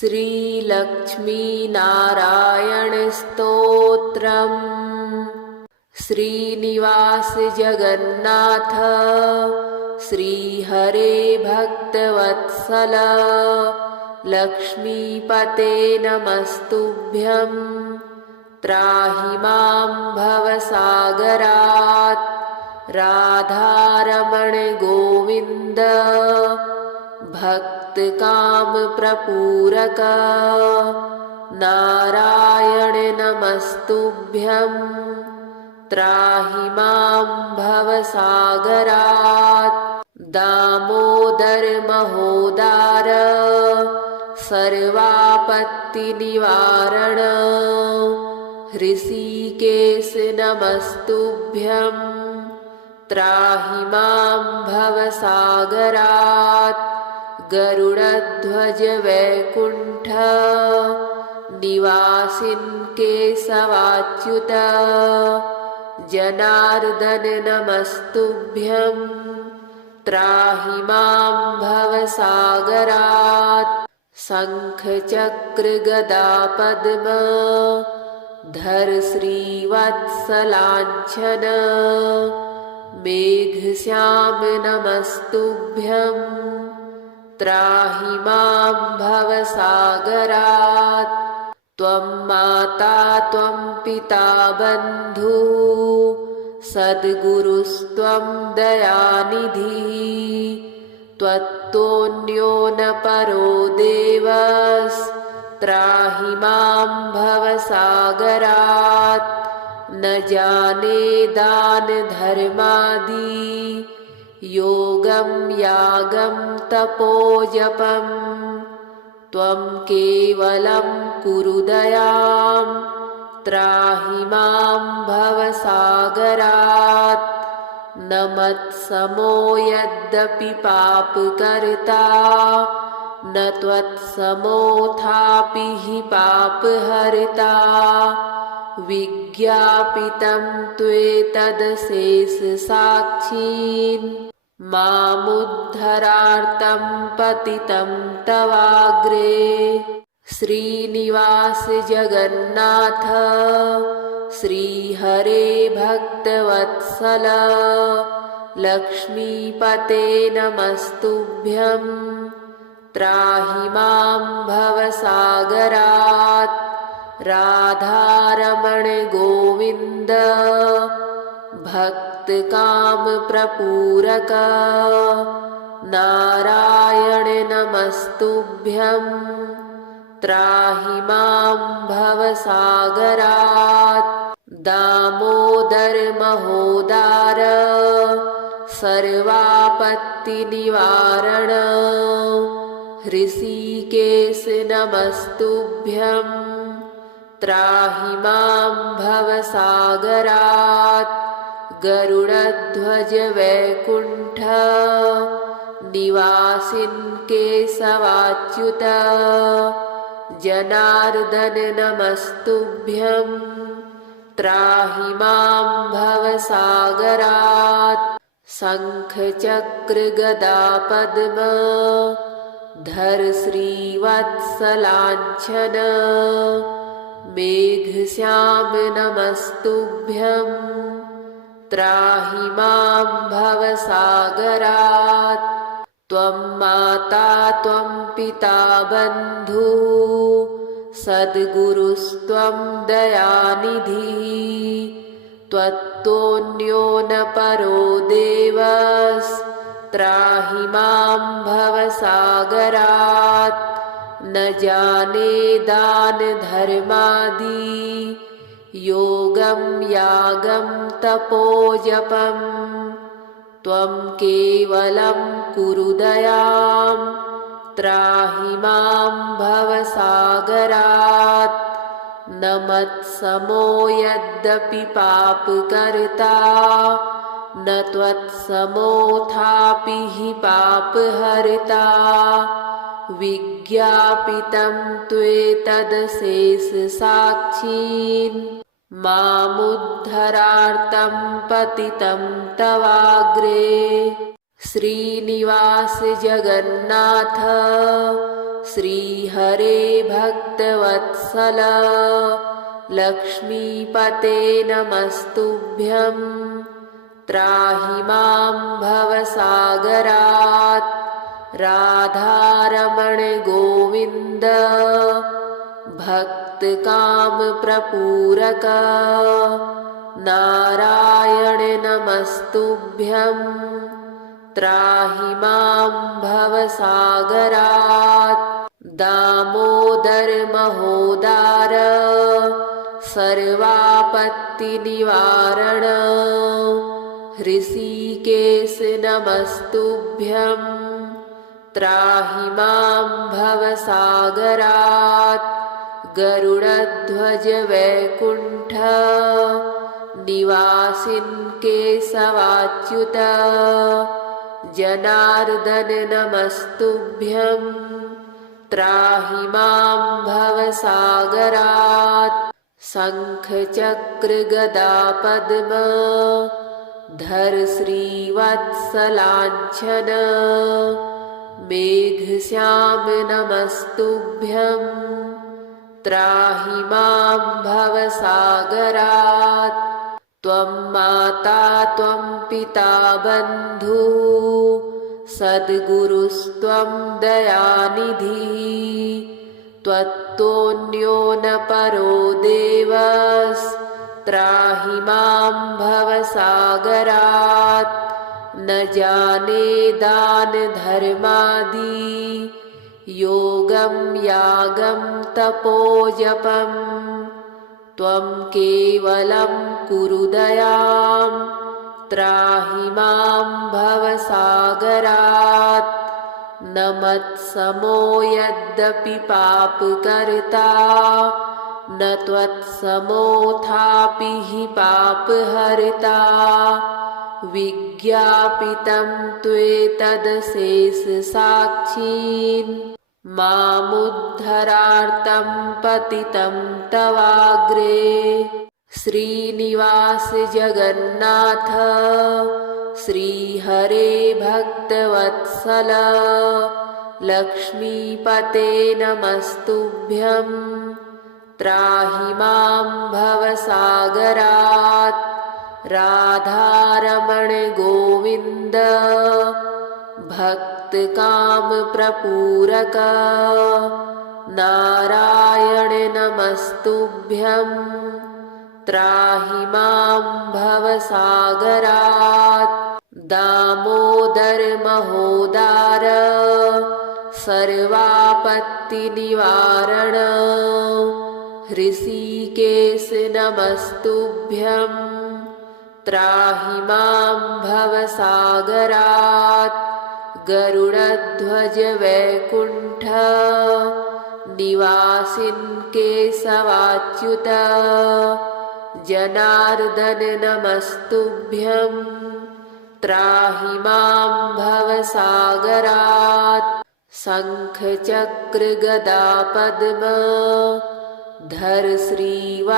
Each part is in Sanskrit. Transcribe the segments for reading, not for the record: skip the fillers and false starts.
श्रीलक्ष्मीनारायणस्तोत्रम्। श्रीनिवास जगन्नाथ श्रीहरे भक्तवत्सल लक्ष्मीपते नमस्तुभ्यं। त्राहि मां भवसागरात् राधारमण गोविन्द भक्तकामप्रपूरक। नारायण नमस्तुभ्यं। त्राहि मां भवसागरात्। दामोदर महोदार सर्वापत्तिनिवारण। हृषीकेश नमस्तुभ्यं। त्राहि मां भवसागरात्। गरुडध्वज वैकुण्ठ निवासिन् केशवाच्युत। जनार्दन नमस्तुभ्यं। त्राहि मां भवसागरात्। शङ्खचक्र गदा पद्म धर श्रीवत्सलाञ्छन। मेघश्याम नमस्तुभ्यं। त्राहि मां भवसागरात्। त्वं माता त्वं पिता बन्धुः सद्गुरुस्त्वं दयानिधिः। त्वत्तोऽन्यो न परो देवस्त्राहि मां भवसागरात्। न जाने दान धर्मादि योगं यागं तपोजपं। त्वं केवलं कुरु दयां। त्राहि मां भवसागरात्। न मत्समो यद्यपि पापकर्ता न त्वत्समोऽथापि हि पापहर्ता। विज्ञापितं त्वेतदशेषसाक्षीन् मामुद्धरार्तं पतितं तवाग्रे। श्रीनिवास जगन्नाथ श्रीहरे भक्तवत्सल लक्ष्मीपते नमस्तुभ्यं। त्राहि मां भवसागरात्। राधारमण गोविन्द भक्तकामप्रपूरक। नारायण नमस्तुभ्यं। त्राहि मां भवसागरात्। दामोदर महोदार सर्वापत्तिनिवारण। हृषीकेश नमस्तुभ्यं। त्राहि मां भवसागरात्। गरुडध्वज वैकुण्ठ निवासिन् केशवाच्युत। जनार्दन नमस्तुभ्यं। त्राहि मां भवसागरात्। शङ्खचक्र गदा पद्म धर श्रीवत्सलाञ्छन। मेघश्याम नमस्तुभ्यं। त्राहि मां भवसागरात्। त्वं माता त्वं पिता बन्धुः सद्गुरुस्त्वं दयानिधिः। त्वत्तोऽन्यो न परो देवस्त्राहि मां भवसागरात्। न जाने दान धर्मादि योगं यागं तपोजपं। त्वं केवलं कुरु दयां। त्राहि मां भवसागरात्। न मत्समो यद्यपि पापकर्ता न त्वत्समोऽथापि हि पापहर्ता। विज्ञापितं त्वेतदशेषसाक्षीन् मामुद्धरार्तं पतितं तवाग्रे। श्रीनिवास जगन्नाथ श्रीहरे भक्तवत्सल लक्ष्मीपते नमस्तुभ्यं त्राहि मां भवसागरात् राधारमण गोविन्द भक्तकामप्रपूरक नारायण नमस्तुभ्यं त्राहि मां भवसागरात् दामोदर महोदार सर्वापत्तिनिवारण हृषीकेश नमस्तुभ्यं त्राहि मां भवसागरात् गरुडध्वज वैकुण्ठ निवासिन् केशवाच्युत जनार्दन नमस्तुभ्यं त्राहि मां भवसागरात् शङ्खचक्रगदापद्म धर श्रीवत्सलाञ्छन मेघश्याम नमस्तुभ्यं त्राहि मां भवसागरात् त्वं माता त्वं पिता बन्धुः सद्गुरुस्त्वं दयानिधिः त्वत्तोऽन्यो न परो देवस्त्राहि मां भवसागरात् न जाने दान धर्मादि योगं यागं तपोजपं त्वं केवलं कुरु दयां त्राहि मां भवसागरात् न मत्समो यद्यपि पापकर्ता न त्वत्समोऽथापि हि पापहर्ता विज्ञापितं त्वेतदशेषसाक्षीन् मामुद्धरार्तं पतितं तवाग्रे श्रीनिवास जगन्नाथ श्रीहरे भक्तवत्सल लक्ष्मीपते नमस्तुभ्यं त्राहि मां भवसागरात् राधारमण गोविन्द भक्तकामप्रपूरक नारायण नमस्तुभ्यं त्राहि मां भवसागरात् दामोदर महोदार सर्वापत्तिनिवारण हृषीकेश नमस्तुभ्यं त्राहि मां भवसागरात् गरुडध्वज वैकुण्ठ निवासिन् केशवाच्युत जनार्दन नमस्तुभ्यं त्राहि मां भवसागरात् शङ्खचक्रगदापद्म धर श्रीवत्सलाञ्छन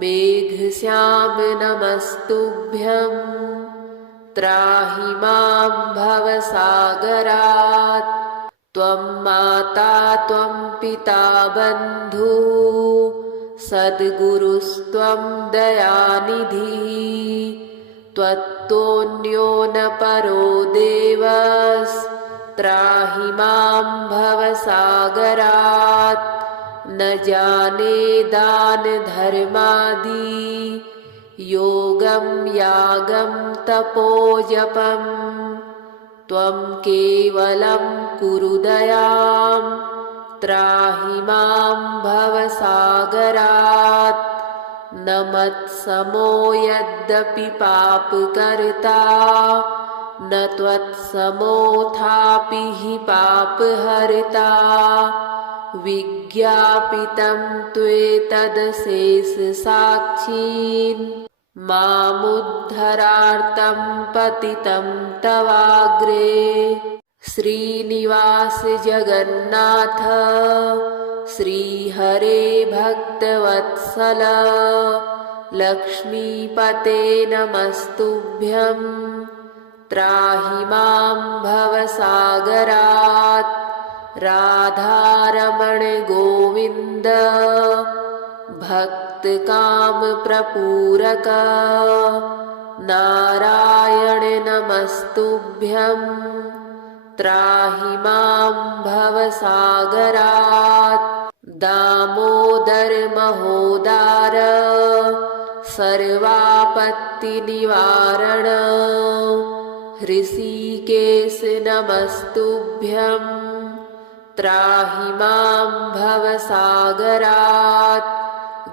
मेघश्याम नमस्तुभ्यं त्राहि मां भवसागरात् त्वं माता त्वं पिता बन्धुः सद्गुरुस्त्वं दयानिधिः त्वत्तोऽन्यो न परो देवस्त्राहि मां भवसागरात् न जाने दान धर्मादि योगं यागं तपोजपं त्वं केवलं कुरु दयां त्राहि मां भवसागरात् न मत्समो यद्यपि पापकर्ता न त्वत्समोऽथापि हि पापहर्ता विज्ञापितं त्वेतदशेषसाक्षीन् मामुद्धरार्तं पतितं तवाग्रे श्रीनिवास जगन्नाथ श्रीहरे भक्तवत्सल लक्ष्मीपते नमस्तुभ्यं त्राहि मां भवसागरात् राधारमण गोविन्द भक्तकामप्रपूरक नारायण नमस्तुभ्यं त्राहि मां भवसागरात् दामोदर महोदार सर्वापत्तिनिवारण हृषीकेश नमस्तुभ्यं त्राहि मां भवसागरात्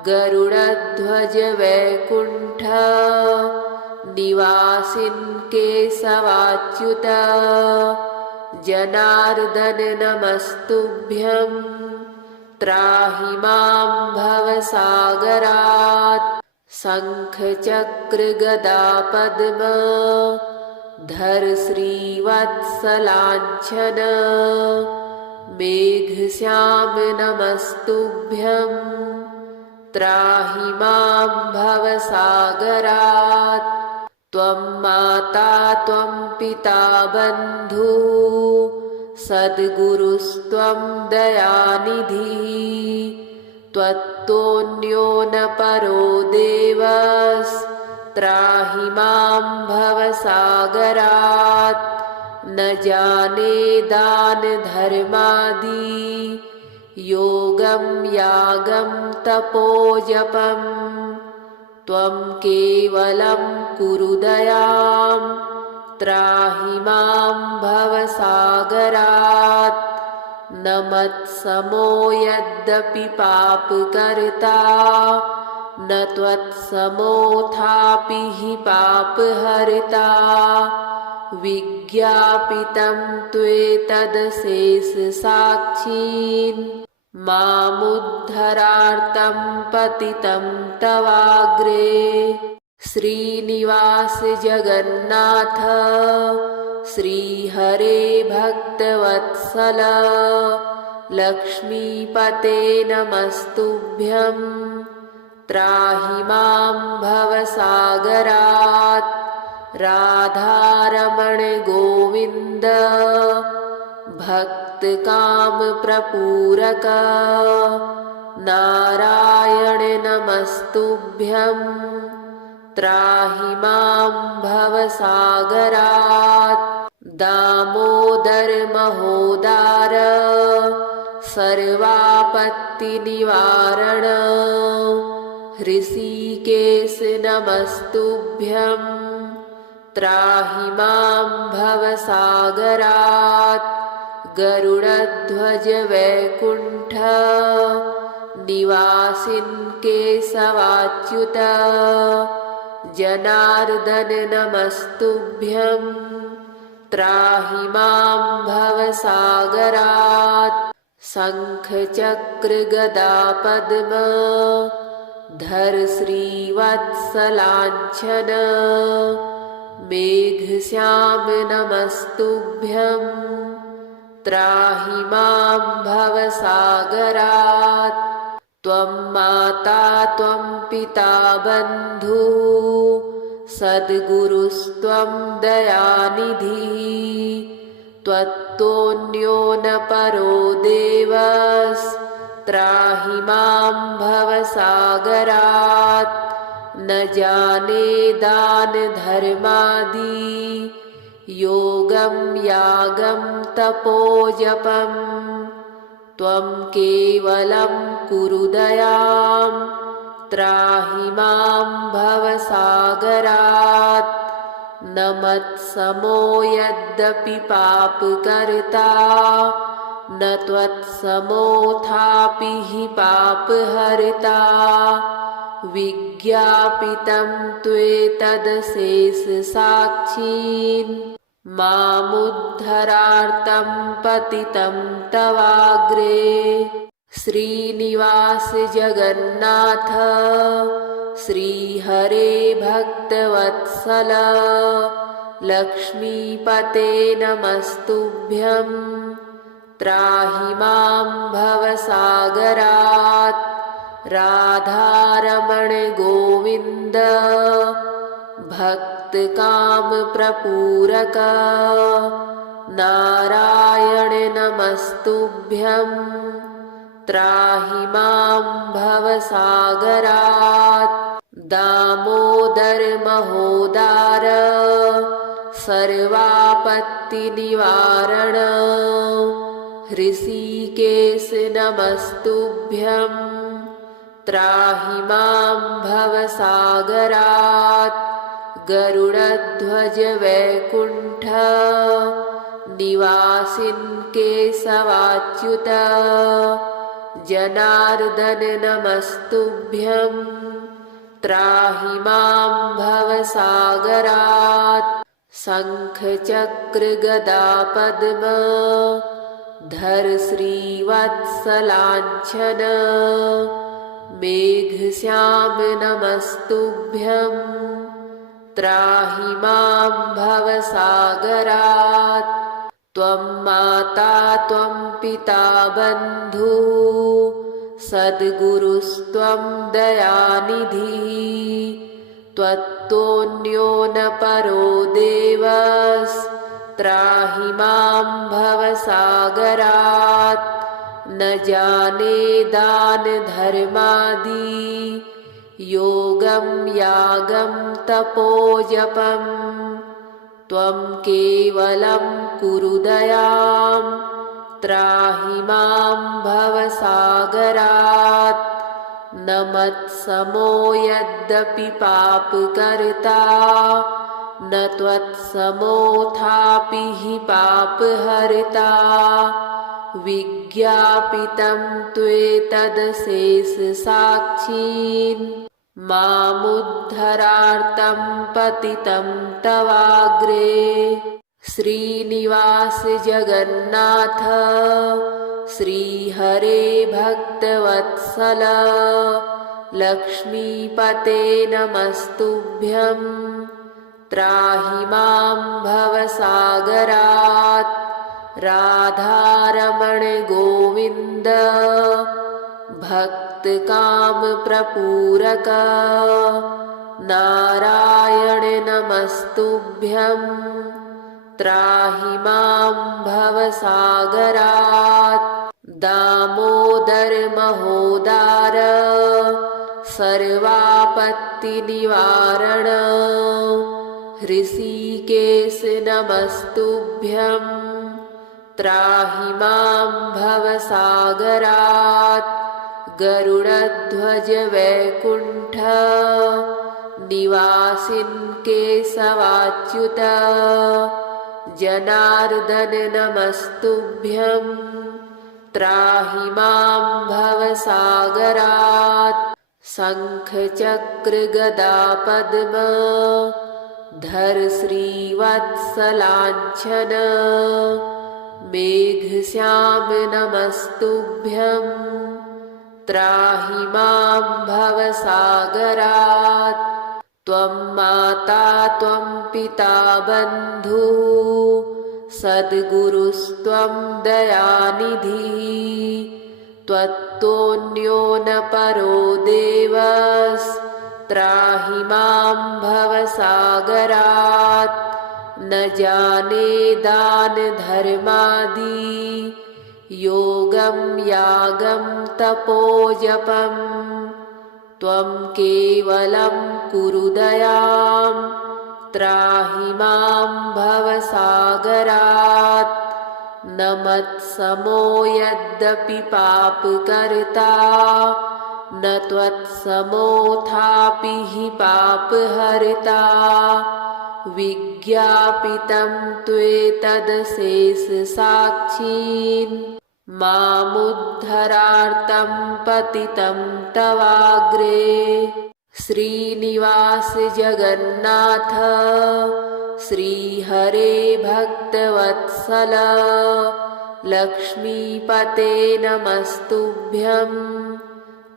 गरुडध्वज वैकुण्ठ निवासिन् केशवाच्युत जनार्दन नमस्तुभ्यं त्राहि मां भवसागरात् शङ्खचक्रगदापद्म धर श्रीवत्सलाञ्छन मेघश्याम नमस्तुभ्यं त्राहि मां भवसागरात् त्वं माता त्वं पिता बन्धुः सद्गुरुस्त्वं दयानिधिः त्वत्तोऽन्यो न परो देवस्त्राहि मां भवसागरात् न जाने दान धर्मादि योगं यागं तपोजपं त्वं केवलं कुरु दयां त्राहि मां भवसागरात् न मत्समो यद्यपि पापकर्ता न त्वत्समोऽथापि हि पापहर्ता विज्ञापितं त्वेतदशेषसाक्षीन् मामुद्धरार्तं पतितं तवाग्रे श्रीनिवास जगन्नाथ श्रीहरे भक्तवत्सल लक्ष्मीपते नमस्तुभ्यं त्राहि मां भवसागरात् राधारमण गोविन्द भक्तकामप्रपूरक नारायण नमस्तुभ्यं त्राहि मां भवसागरात् दामोदर महोदार सर्वापत्तिनिवारण हृषीकेश नमस्तुभ्यं त्राहि मां भवसागरात् गरुडध्वज वैकुण्ठ निवासिन् केशवाच्युत जनार्दन नमस्तुभ्यं त्राहि मां भवसागरात् शङ्खचक्रगदापद्म धर श्रीवत्सलाञ्छन मेघश्याम नमस्तुभ्यं त्राहि मां भवसागरात् त्वं माता त्वं पिता बन्धुः सद्गुरुस्त्वं दयानिधिः त्वत्तोऽन्यो न परो देवस्त्राहि मां भवसागरात् न जाने दान धर्मादि योगं यागं तपोजपं त्वं केवलं कुरु दयां त्राहि मां भवसागरात् न मत्समो यद्यपि पापकर्ता न त्वत्समोऽथापि हि पापहर्ता विज्ञापितं त्वेतदशेषसाक्षीन् मामुद्धरार्तं पतितं तवाग्रे श्रीनिवास जगन्नाथ श्रीहरे भक्तवत्सल लक्ष्मीपते नमस्तुभ्यं त्राहि मां भवसागरात् राधारमण गोविन्द भक्त भक्तकामप्रपूरक नारायण नमस्तुभ्यं त्राहि मां भवसागरात् दामोदर महोदार सर्वापत्तिनिवारण हृषीकेश नमस्तुभ्यं त्राहि मां भवसागरात् गरुडध्वज वैकुण्ठ निवासिन् केशवाच्युत जनार्दन नमस्तुभ्यं त्राहि मां भवसागरात् शङ्खचक्र गदा पद्म धर श्रीवत्सलाञ्छन मेघश्याम नमस्तुभ्यं त्राहि मां भवसागरात् त्वं माता त्वं पिता बन्धुः सद्गुरुस्त्वं दयानिधिः त्वत्तोऽन्यो न परो देवस्त्राहि मां भवसागरात् न जाने दान धर्मादि योगं यागं तपोजपं त्वं केवलं कुरु दयां त्राहि मां भवसागरात् न मत्समो यद्यपि पापकर्ता न त्वत्समोऽथापि हि पापहर्ता विज्ञापितं त्वेतदशेषसाक्षीन् मामुद्धरार्तं पतितं तवाग्रे श्रीनिवास जगन्नाथ श्रीहरे भक्तवत्सल लक्ष्मीपते नमस्तुभ्यं त्राहि मां भवसागरात् राधारमण गोविन्द भक्तकामप्रपूरक नारायण नमस्तुभ्यं त्राहि मां भवसागरात् दामोदर महोदार सर्वापत्तिनिवारण हृषीकेश नमस्तुभ्यं त्राहि मां भवसागरात् गरुडध्वज वैकुण्ठ निवासिन् केशवाच्युत जनार्दन नमस्तुभ्यं त्राहि मां भवसागरात् शङ्खचक्र गदा पद्म धर श्रीवत्सलाञ्छन मेघश्याम नमस्तुभ्यं त्राहि मां भवसागरात् त्वं माता त्वं पिता बन्धुः सद्गुरुस्त्वं दयानिधिः त्वत्तोऽन्यो न परो देवस्त्राहि मां भवसागरात् न जाने दान धर्मादि योगं यागं तपोजपं त्वं केवलं कुरु दयां त्राहि मां भवसागरात् न मत्समो यद्यपि पापकर्ता न त्वत्समोऽथापि हि पापहर्ता विज्ञापितं त्वेतदशेषसाक्षीन् मामुद्धरार्तं पतितं तवाग्रे श्रीनिवास जगन्नाथ श्रीहरे भक्तवत्सल लक्ष्मीपते नमस्तुभ्यं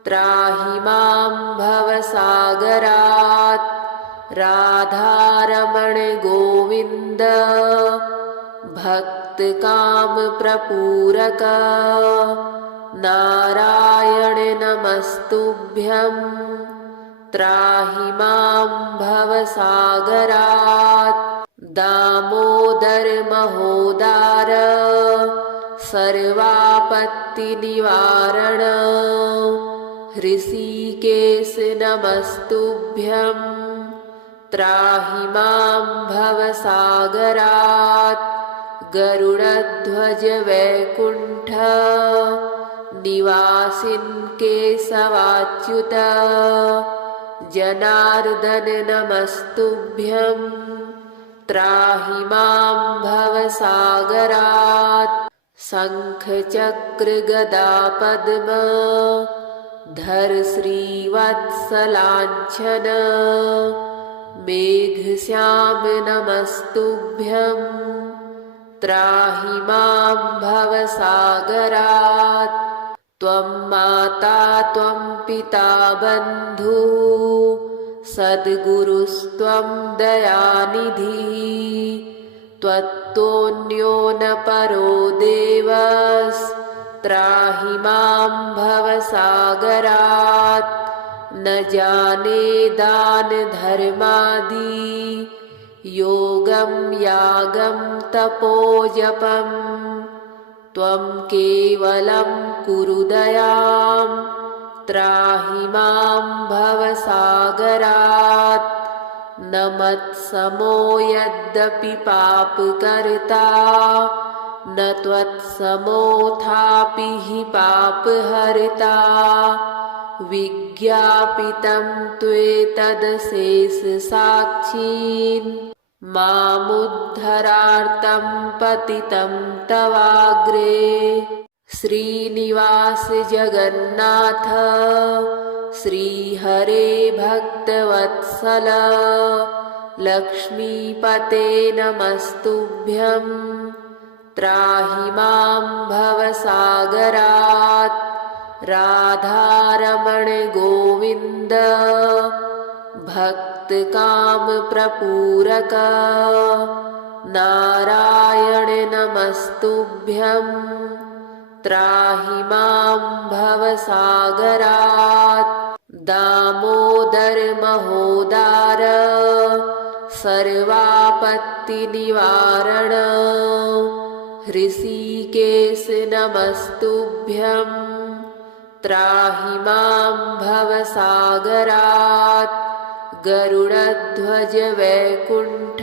त्राहि मां भवसागरात् राधारमण गोविन्द भक्तकामप्रपूरक नारायण नमस्तुभ्यं त्राहि मां भवसागरात् दामोदर महोदार सर्वापत्तिनिवारण हृषीकेश नमस्तुभ्यं त्राहि मां भवसागरात् गरुडध्वज वैकुण्ठ निवासिन् केशवाच्युत जनार्दन नमस्तुभ्यं त्राहि मां भवसागरात् शङ्खचक्र गदा पद्म धर श्रीवत्सलाञ्छन मेघश्याम नमस्तुभ्यं त्राहि मां भवसागरात् त्वं माता त्वं पिता बन्धुः सद्गुरुस्त्वं दयानिधिः त्वत्तोऽन्यो न परो देवस्त्राहि मां भवसागरात् न जाने दान धर्मादि योगं यागं तपोजपं त्वं केवलं कुरु दयां त्राहि मां भवसागरात् न मत्समो यद्यपि पापकर्ता न त्वत्समोऽथापि हि पापहर्ता विज्ञापितं त्वेतदशेषसाक्षीन् मामुद्धरार्तं पतितं तवाग्रे श्रीनिवास जगन्नाथ श्रीहरे भक्तवत्सल लक्ष्मीपते नमस्तुभ्यं त्राहि मां भवसागरात् राधारमण गोविन्द भक्तकामप्रपूरक नारायण नमस्तुभ्यं त्राहि मां भवसागरात् दामोदर महोदार सर्वापत्तिनिवारण हृषीकेश नमस्तुभ्यं त्राहि मां भवसागरात् गरुडध्वज वैकुण्ठ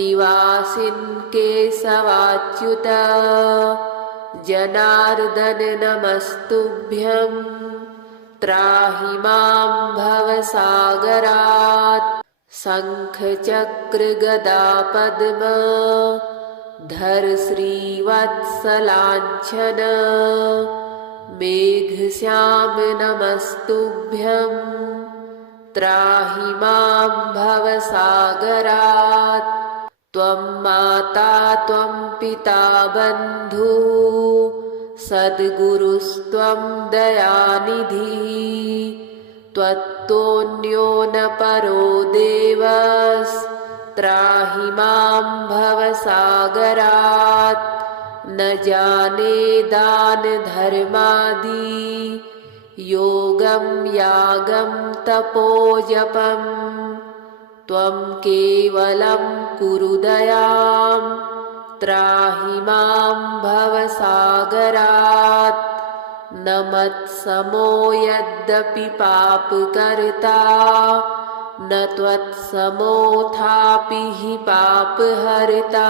निवासिन् केशवाच्युत जनार्दन नमस्तुभ्यं त्राहि मां भवसागरात् शङ्खचक्र गदा पद्म धर श्रीवत्सलाञ्छन मेघश्याम नमस्तुभ्यं त्राहि मां भवसागरात् त्वं माता त्वं पिता बन्धुः सद्गुरुस्त्वं दयानिधिः त्वत्तोऽन्यो न परो देवस्त्राहि मां भवसागरात् न जाने दान धर्मादि योगं यागं तपोजपं त्वं केवलं कुरु दयां त्राहि मां भवसागरात् न मत्समो यद्यपि पापकर्ता न त्वत्समोऽथापि हि पापहर्ता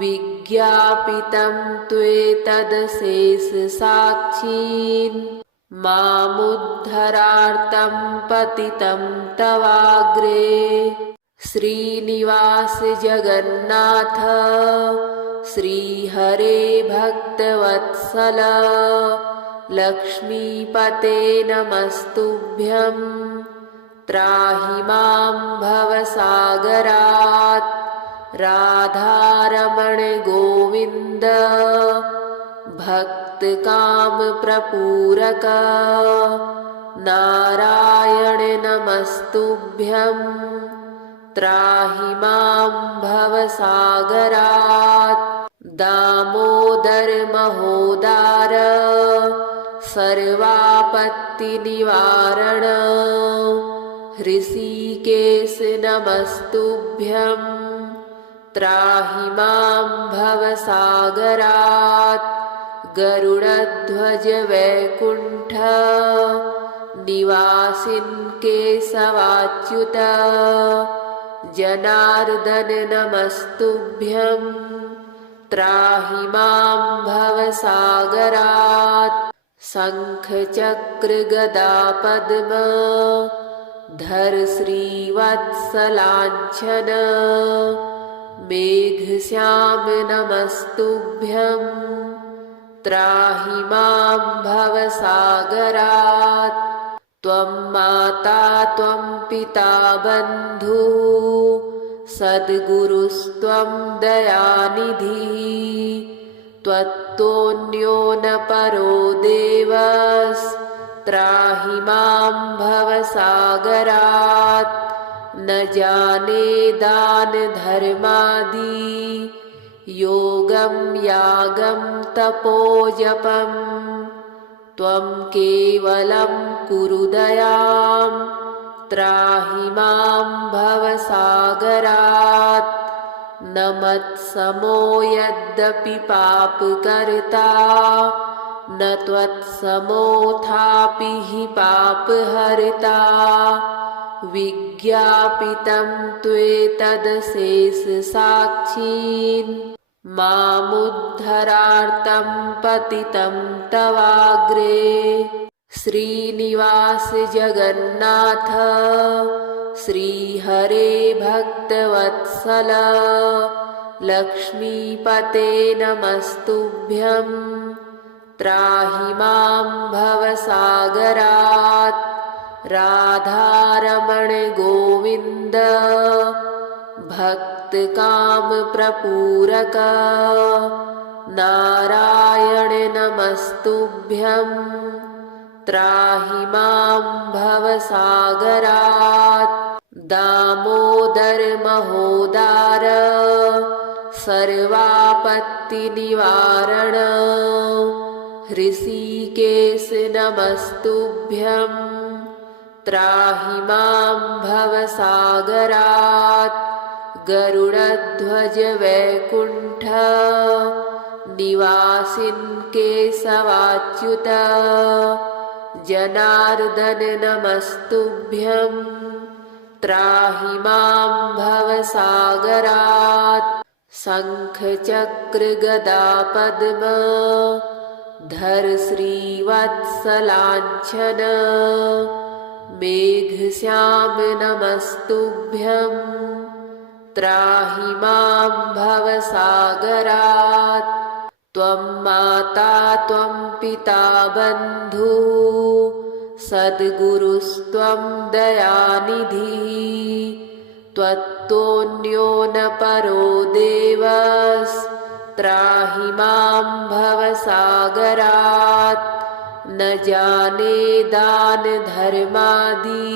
विज्ञापितं त्वेतदशेषसाक्षीन् मामुद्धरार्तं पतितं तवाग्रे श्रीनिवास जगन्नाथ श्रीहरे भक्तवत्सल लक्ष्मीपते नमस्तुभ्यं त्राहि मां भवसागरात् राधारमण गोविन्द भक्तकामप्रपूरक नारायण नमस्तुभ्यं त्राहि मां भवसागरात् दामोदर महोदार सर्वापत्तिनिवारण हृषीकेश नमस्तुभ्यं त्राहि मां भवसागरात् गरुडध्वज वैकुण्ठ निवासिन् केशवाच्युत जनार्दन नमस्तुभ्यं त्राहि मां भवसागरात् शङ्खचक्रगदापद्म धर श्रीवत्सलाञ्छन मेघश्याम नमस्तुभ्यं त्राहि मां भवसागरात् त्वं माता त्वं पिता बन्धुः सद्गुरुस्त्वं दयानिधिः त्वत्तोऽन्यो न परो देवस्त्राहि मां भवसागरात् न जाने दान धर्मादि योगं यागं तपोजपं त्वं केवलं कुरु दयां त्राहि मां भवसागरात् न मत्समो यद्यपि पापकर्ता न त्वत्समोऽथापि हि पापहर्ता विज्ञापितं त्वेतदशेषसाक्षीन् मामुद्धरार्तं पतितं तवाग्रे श्रीनिवास जगन्नाथ श्रीहरे भक्तवत्सल लक्ष्मीपते नमस्तुभ्यं त्राहि मां भवसागरात् राधारमण गोविन्द भक्तकामप्रपूरक नारायण नमस्तुभ्यं त्राहि मां भवसागरात् दामोदर महोदार सर्वापत्तिनिवारण हृषीकेश नमस्तुभ्यं त्राहि मां भवसागरात् गरुडध्वज वैकुण्ठ निवासिन् केशवाच्युत जनार्दन नमस्तुभ्यं त्राहि मां भवसागरात् शङ्खचक्रगदापद्म धर श्रीवत्सलाञ्छन मेघश्याम नमस्तुभ्यं त्राहि मां भवसागरात् त्वं माता त्वं पिता बन्धुः सद्गुरुस्त्वं दयानिधिः त्वत्तोऽन्यो न परो देवस्त्राहि मां भवसागरात् न जाने दान धर्मादि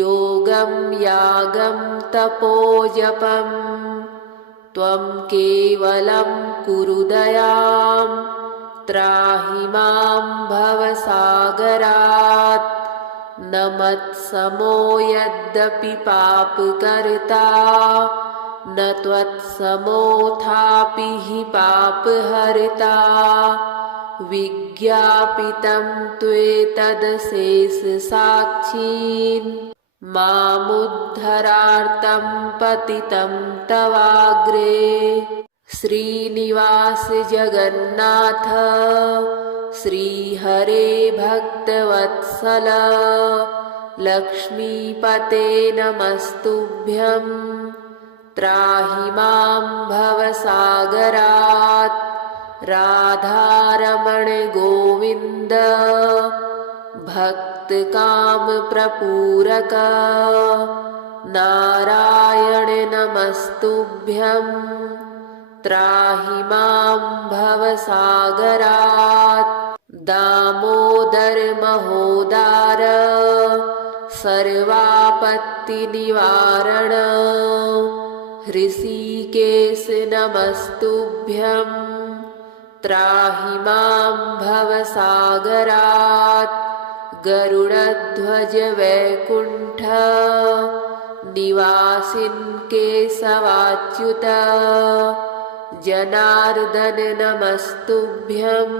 योगं यागं तपोजपं त्वं केवलं कुरु दयां त्राहि मां भवसागरात् न मत्समो यद्यपि पापकर्ता न त्वत्समोऽथापि हि पापहर्ता विज्ञापितं त्वेतदशेषसाक्षीन् मामुद्धरार्तं पतितं तवाग्रे श्रीनिवास जगन्नाथ श्रीहरे भक्तवत्सल लक्ष्मीपते नमस्तुभ्यं त्राहि मां भवसागरात् राधारमण गोविन्द भक्तकामप्रपूरक नारायण नमस्तुभ्यं त्राहि मां भवसागरात् दामोदर महोदार सर्वापत्तिनिवारण हृषीकेश नमस्तुभ्यं त्राहि मां भवसागरात् गरुडध्वज वैकुण्ठ निवासिन् केशवाच्युत जनार्दन नमस्तुभ्यं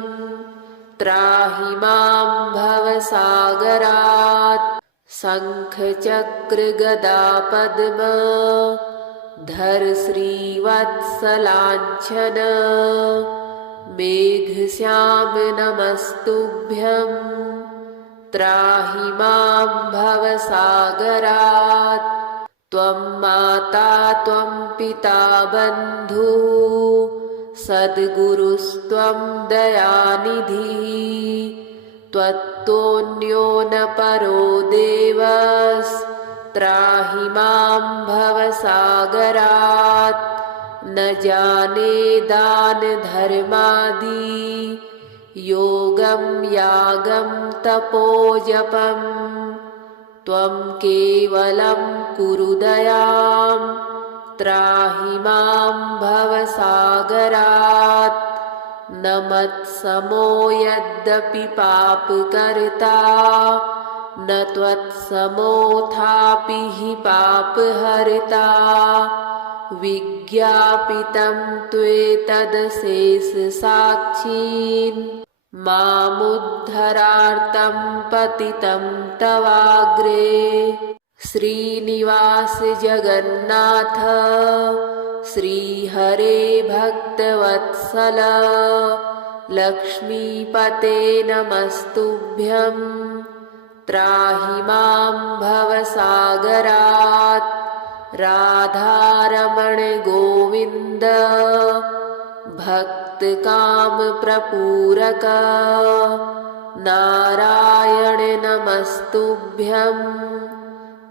त्राहि मां भवसागरात् शङ्खचक्रगदापद्म धर श्रीवत्सलाञ्छन मेघश्याम नमस्तुभ्यं त्राहि मां भवसागरात् त्वं माता त्वं पिता बन्धुः सद्गुरुस्त्वं दयानिधिः त्वत्तोऽन्यो न परो देवस्त्राहि मां भवसागरात् न जाने दान धर्मादि योगं यागं तपोजपं त्वं केवलं कुरु दयां त्राहि मां भवसागरात् न मत्समो यद्यपि पापकर्ता न त्वत्समोऽथापि हि पापहर्ता विज्ञापितं त्वेतदशेषसाक्षीन् मामुद्धरार्तं पतितं तवाग्रे श्रीनिवास जगन्नाथ श्रीहरे भक्तवत्सल लक्ष्मीपते नमस्तुभ्यं त्राहि मां भवसागरात् राधारमण गोविन्द भक्तकामप्रपूरक नारायण नमस्तुभ्यं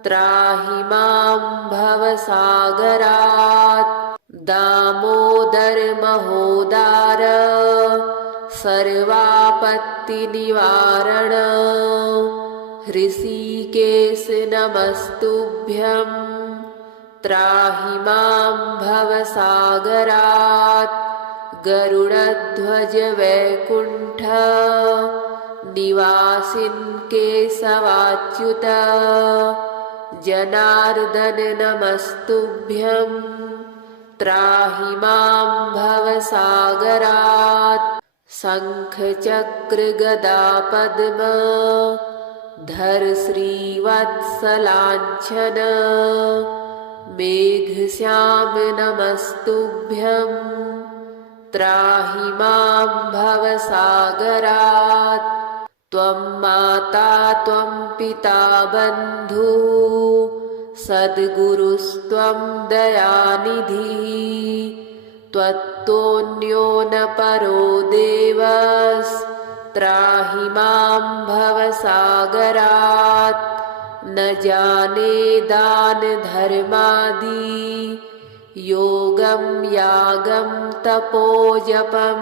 त्राहि मां भवसागरात् दामोदर महोदार सर्वापत्तिनिवारण हृषीकेश नमस्तुभ्यं त्राहि मां भवसागरात् गरुडध्वज वैकुण्ठ निवासिन् केशवाच्युत जनार्दन नमस्तुभ्यं त्राहि मां भवसागरात् शङ्खचक्रगदापद्म धर श्रीवत्सलाञ्छन मेघश्याम नमस्तुभ्यं त्राहि मां भवसागरात् त्वं माता त्वं पिता बन्धुः सद्गुरुस्त्वं दयानिधिः त्वत्तोऽन्यो न परो देवस्त्राहि मां भवसागरात् न जाने दान धर्मादि योगं यागं तपोजपं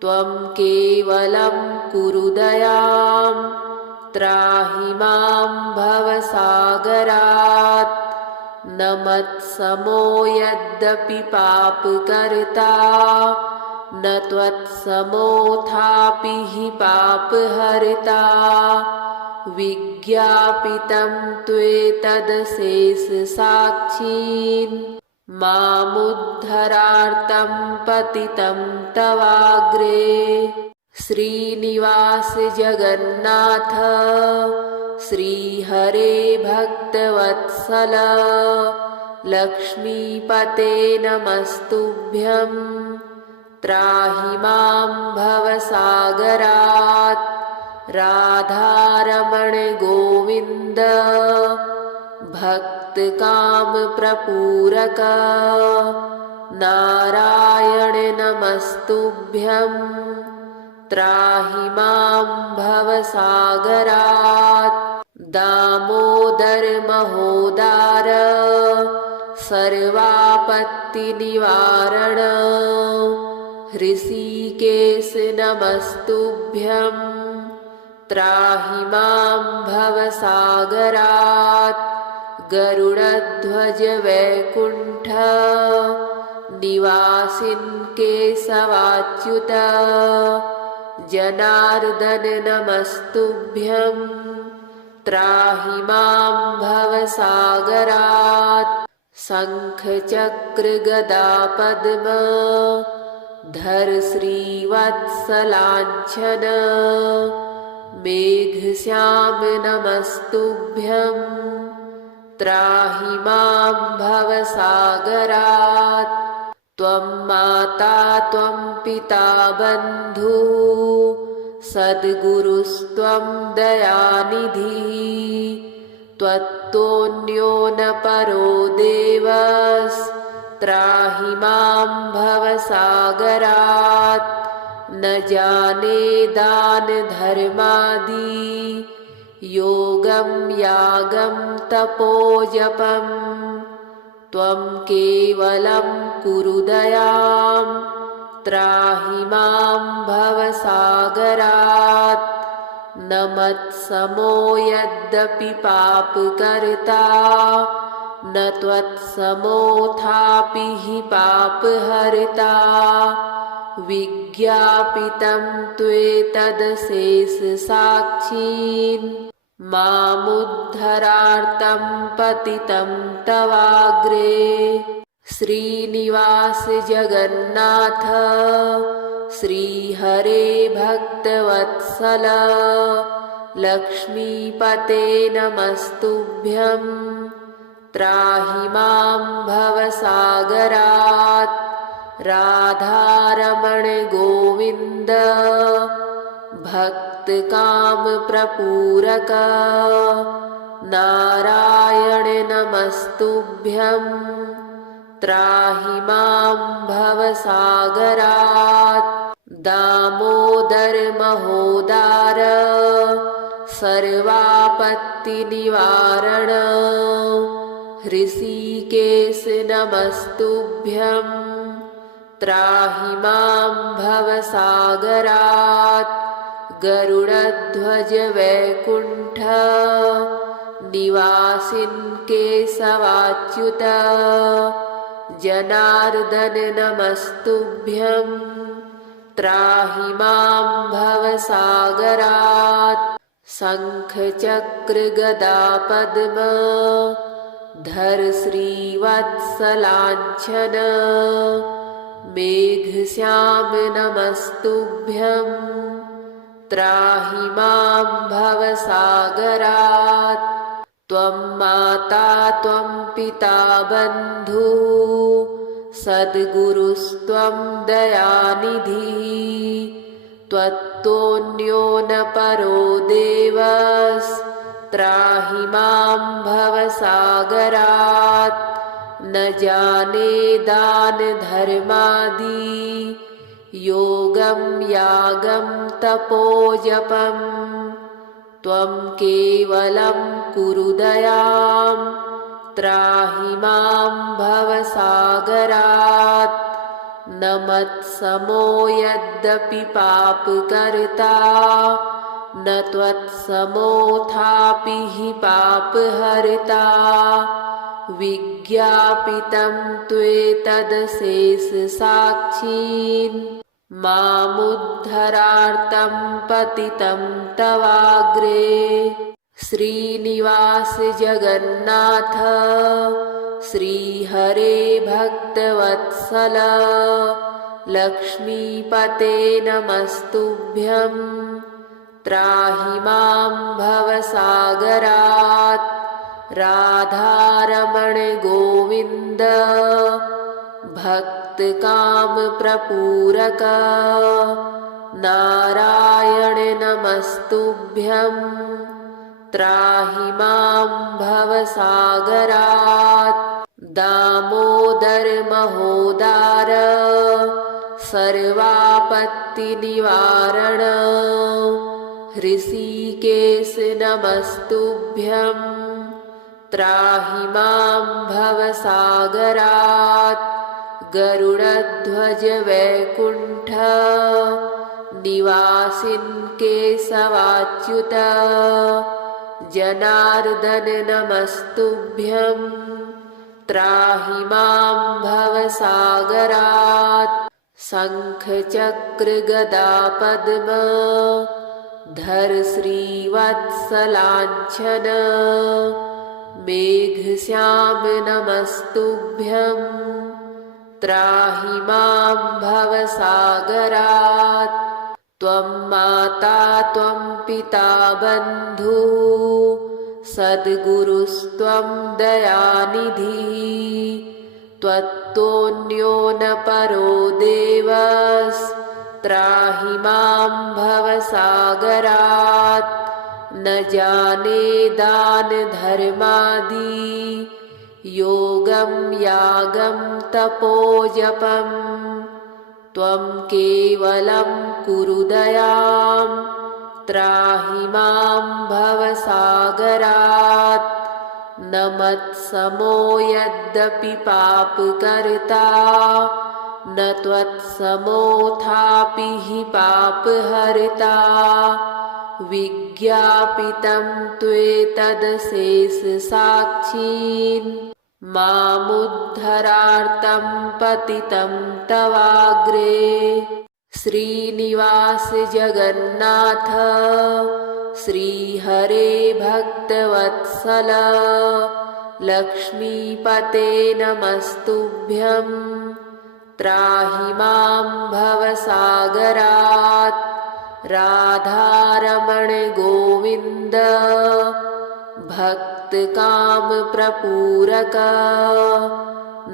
त्वं केवलं कुरु दयां त्राहि मां भवसागरात् न मत्समो यद्यपि पापकर्ता न त्वत्समोऽथापि हि पापहर्ता विज्ञापितं त्वेतदशेषसाक्षीन् मामुद्धरार्तं पतितं तवाग्रे श्रीनिवास जगन्नाथ श्रीहरे भक्तवत्सल लक्ष्मीपते नमस्तुभ्यं त्राहि मां भवसागरात् राधारमण गोविन्द भक्तकामप्रपूरक नारायण नमस्तुभ्यं त्राहि मां भवसागरात् दामोदर महोदार सर्वापत्तिनिवारण हृषीकेश नमस्तुभ्यं त्राहि मां भवसागरात् गरुडध्वज वैकुण्ठ निवासिन् केशवाच्युत जनार्दन नमस्तुभ्यं त्राहि मां भवसागरात् शङ्खचक्रगदापद्म धर श्रीवत्सलाञ्छन मेघश्याम नमस्तुभ्यं त्राहि मां भवसागरात् त्वं माता त्वं पिता बन्धुः सद्गुरुस्त्वं दयानिधिः त्वत्तोऽन्यो न परो देवस्त्राहि मां भवसागरात् न जाने दानधर्मादि योगं यागं तपोजपं त्वं केवलं कुरु दयां त्राहि मां भवसागरात् न मत्समो यद्यपि पापकर्ता न त्वत्समोऽथापि हि पापहर्ता विज्ञापितं त्वेतदशेषसाक्षीन् मामुद्धरार्तं पतितं तवाग्रे श्रीनिवास जगन्नाथ श्रीहरे भक्तवत्सल लक्ष्मीपते नमस्तुभ्यं त्राहि मां भवसागरात् राधारमण गोविन्द भक्तकामप्रपूरक नारायण नमस्तुभ्यं त्राहि मां भवसागरात् दामोदर महोदार सर्वापत्तिनिवारण हृषीकेश नमस्तुभ्यं त्राहि मां भवसागरात् गरुडध्वज वैकुण्ठ निवासिन् केशवाच्युत जनार्दन नमस्तुभ्यं त्राहि मां भवसागरात् शङ्खचक्रगदापद्म धर श्रीवत्सलाञ्छन मेघश्याम नमस्तुभ्यं त्राहि मां भवसागरात् त्वं माता त्वं पिता बन्धुः सद्गुरुस्त्वं दयानिधिः त्वत्तोऽन्यो न परो देवस्त्राहि मां भवसागरात् न जाने दानधर्मादि योगं यागं तपोजपं त्वं केवलं कुरु दयां त्राहि मां भवसागरात् न मत्समो यद्यपि पापकर्ता न त्वत्समोऽथापि हि पापहर्ता विज्ञापितं त्वेतदशेषसाक्षीन् मामुद्धरार्तं पतितं तवाग्रे श्रीनिवास जगन्नाथ श्रीहरे भक्तवत्सल लक्ष्मीपते नमस्तुभ्यं त्राहि मां भवसागरात् राधारमण गोविन्द भक्तकामप्रपूरक नारायण नमस्तुभ्यं त्राहि मां भवसागरात् दामोदर महोदार सर्वापत्तिनिवारण हृषीकेश नमस्तुभ्यं त्राहि मां भवसागरात् गरुडध्वज वैकुण्ठ निवासिन् केशवाच्युत जनार्दन नमस्तुभ्यं त्राहि मां भवसागरात् शङ्खचक्रगदापद्म धर श्रीवत्सलाञ्छन मेघश्याम नमस्तुभ्यं त्राहि मां भवसागरात् त्वं माता त्वं पिता बन्धुः सद्गुरुस्त्वं दयानिधिः त्वत्तोऽन्यो न परो देवस्त्राहि मां भवसागरात् न जाने दानधर्मादि योगं यागं तपोजपं त्वं केवलं कुरु दयां त्राहि मां भवसागरात् न मत्समो यद्यपि पापकर्ता न त्वत्समोऽथापि हि पापहर्ता विज्ञापितं त्वेतदशेषसाक्षीन् मामुद्धरार्तं पतितं तवाग्रे श्रीनिवास जगन्नाथ श्रीहरे भक्तवत्सल लक्ष्मीपते नमस्तुभ्यं त्राहि मां भवसागरात् राधारमण गोविन्द भक्तकामप्रपूरक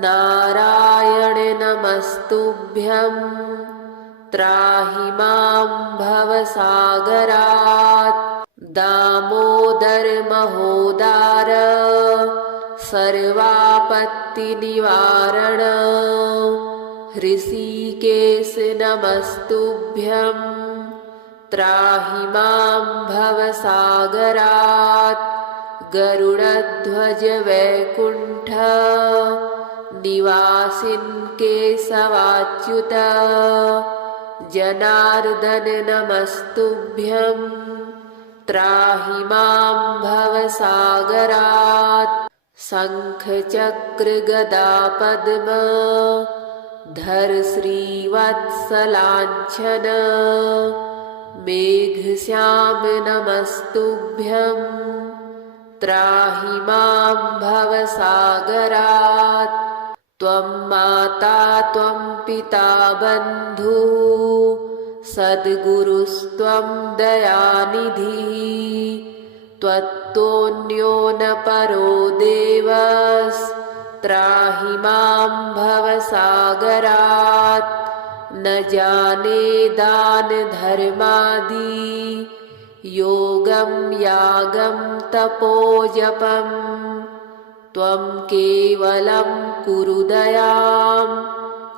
नारायण नमस्तुभ्यं त्राहि मां भवसागरात् दामोदर महोदार सर्वापत्तिनिवारण हृषीकेश नमस्तुभ्यं त्राहि मां भवसागरात् गरुडध्वज वैकुण्ठ निवासिन् केशवाच्युत जनार्दन नमस्तुभ्यं त्राहि मां भवसागरात् शङ्खचक्रगदापद्म धर श्रीवत्सलाञ्छन मेघश्याम नमस्तुभ्यं त्राहि मां भवसागरात् त्वं माता त्वं पिता बन्धुः सद्गुरुस्त्वं दयानिधिः त्वत्तोऽन्यो न परो देवस्त्राहि मां भवसागरात् न जाने दानधर्मादि योगं यागं तपोजपं त्वं केवलं कुरु दयां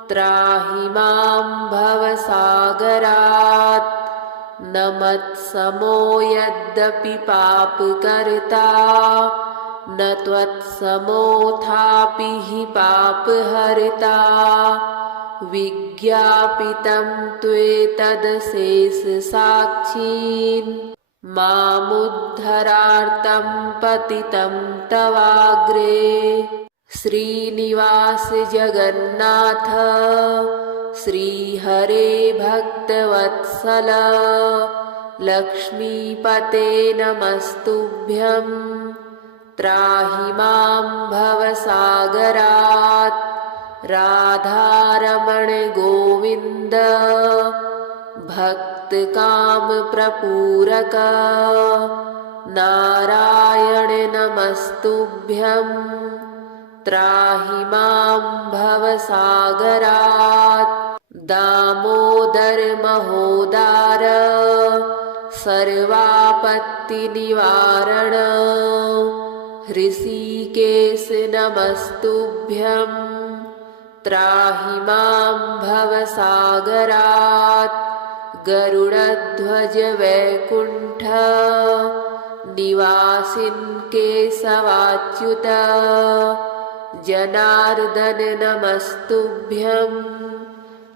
त्राहि मां भवसागरात् न मत्समो यद्यपि पापकर्ता न त्वत्समोऽथापि हि पापहर्ता विज्ञापितं त्वेतदशेषसाक्षीन् मामुद्धरार्तं पतितं तवाग्रे श्रीनिवास जगन्नाथ श्रीहरे भक्तवत्सल लक्ष्मीपते नमस्तुभ्यं त्राहि मां भवसागरात् राधारमण गोविन्द भक्तकामप्रपूरक नारायण नमस्तुभ्यं त्राहि मां भवसागरात् दामोदर महोदार सर्वापत्तिनिवारण हृषीकेश नमस्तुभ्यं त्राहि मां भवसागरात् गरुडध्वज वैकुण्ठ निवासिन् केशवाच्युत जनार्दन नमस्तुभ्यं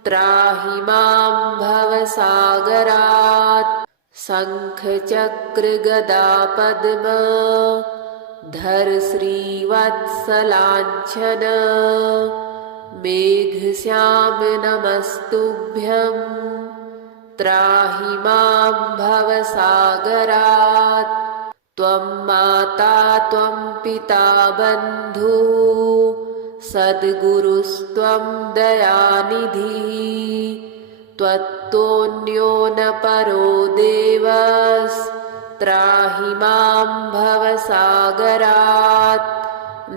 त्राहि मां भवसागरात् शङ्खचक्रगदापद्म धर श्रीवत्सलाञ्छन मेघश्याम नमस्तुभ्यं त्राहि मां भवसागरात् त्वं माता त्वं पिता बन्धुः सद्गुरुस्त्वं दयानिधिः त्वत्तोऽन्यो न परो देवस्त्राहि मां भवसागरात्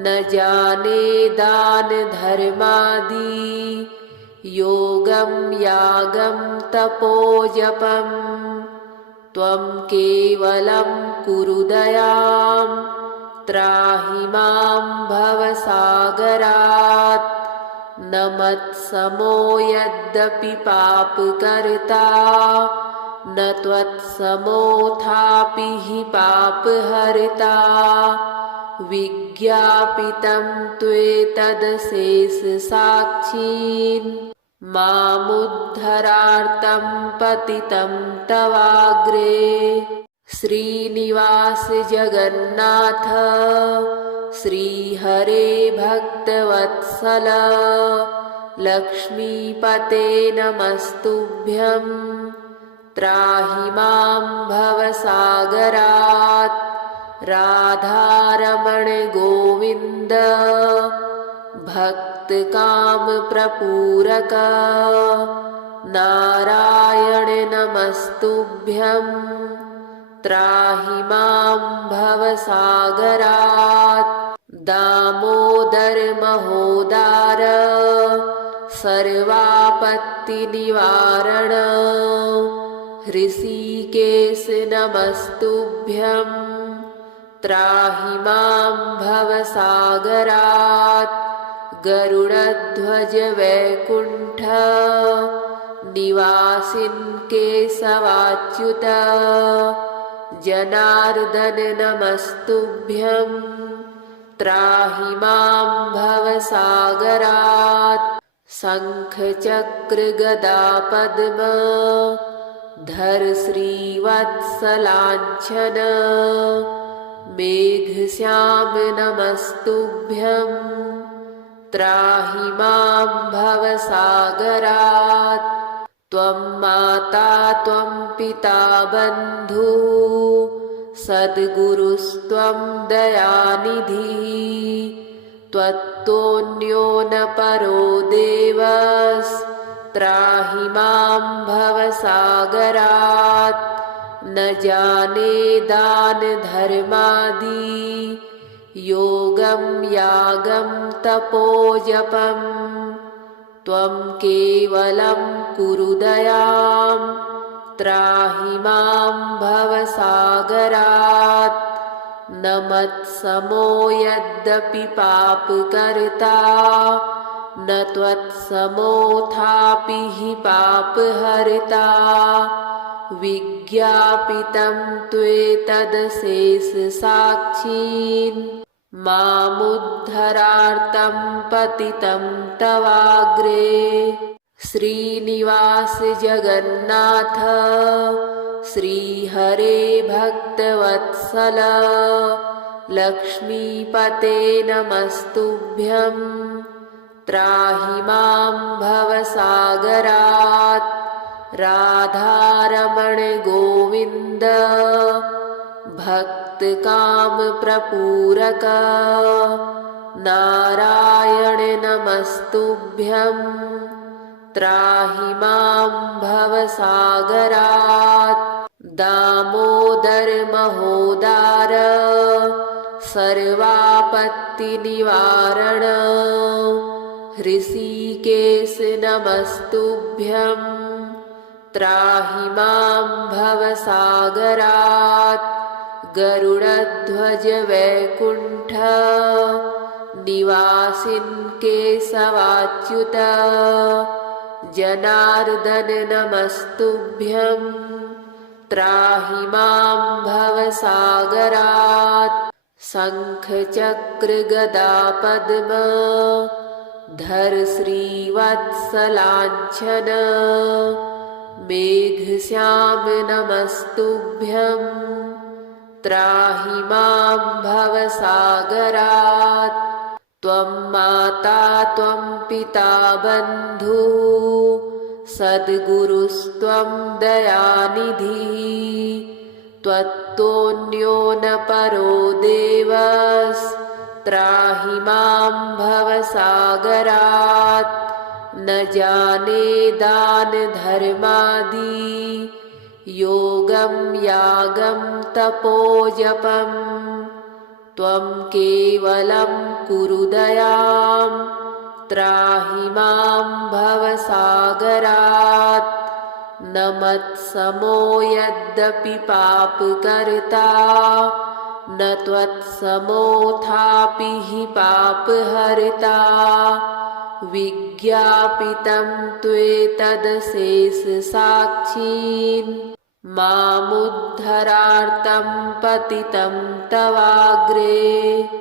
न जाने दानधर्मादि योगं यागं तपोजपं त्वं केवलं कुरु दयां त्राहि मां भवसागरात् न मत्समो यद्यपि पापकर्ता न त्वत्समोऽथापि हि पापहर्ता विज्ञापितं त्वेतदशेषसाक्षीन् मामुद्धरार्तं पतितं तवाग्रे श्रीनिवास जगन्नाथ श्रीहरे भक्तवत्सल लक्ष्मीपते नमस्तुभ्यं त्राहि मां भवसागरात् राधारमण गोविन्द भक्तकामप्रपूरक नारायण नमस्तुभ्यं त्राहि मां भवसागरात् दामोदर महोदार सर्वापत्तिनिवारण हृषीकेश नमस्तुभ्यं त्राहि मां भवसागरात् गरुडध्वज वैकुण्ठ निवासिन् केशवाच्युत जनार्दन नमस्तुभ्यं त्राहि मां भवसागरात् शङ्खचक्रगदापद्म धर श्रीवत्सलाञ्छन मेघश्याम नमस्तुभ्यं त्राहि मां भवसागरात् त्वं माता त्वं पिता बन्धुः सद्गुरुस्त्वं दयानिधिः त्वत्तोऽन्यो न परो देवस्त्राहि मां भवसागरात् न जाने दानधर्मादि योगं यागं तपोजपं त्वं केवलं कुरु दयां त्राहि मां भवसागरात् न मत्समो यद्यपि पापकर्ता न त्वत्समोऽथापि हि पापहर्ता विज्ञापितं त्वेतदशेषसाक्षीन् मामुद्धरार्तं पतितं तवाग्रे श्रीनिवास जगन्नाथ श्रीहरे भक्तवत्सल लक्ष्मीपते नमस्तुभ्यं त्राहि मां भवसागरात् राधारमण गोविन्द भक्तकामप्रपूरक नारायण नमस्तुभ्यं त्राहि मां भवसागरात् दामोदर महोदार सर्वापत्तिनिवारण हृषीकेश नमस्तुभ्यं त्राहि मां भवसागरात् गरुडध्वज वैकुण्ठ निवासिन् केशवाच्युत जनार्दन नमस्तुभ्यं त्राहि मां भवसागरात् शङ्खचक्रगदापद्म धर श्रीवत्सलाञ्छन मेघश्याम नमस्तुभ्यं त्राहि मां भवसागरात् त्वं माता त्वं पिता बन्धुः सद्गुरुस्त्वं दयानिधिः त्वत्तोऽन्यो न परो देवस्त्राहि मां भवसागरात् न जाने दानधर्मादि योगं यागं तपोजपम् त्वं केवलं कुरु दयां त्राहि मां भवसागरात् न मत्समो यद्यपि पापकर्ता न त्वत्समोऽथापि हि पापहर्ता विज्ञापितं त्वेतदशेषसाक्षीन् मामुद्धरार्तं पतितं तवाग्रे।